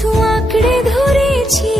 কিছু আঁকড়ে ধরেছিল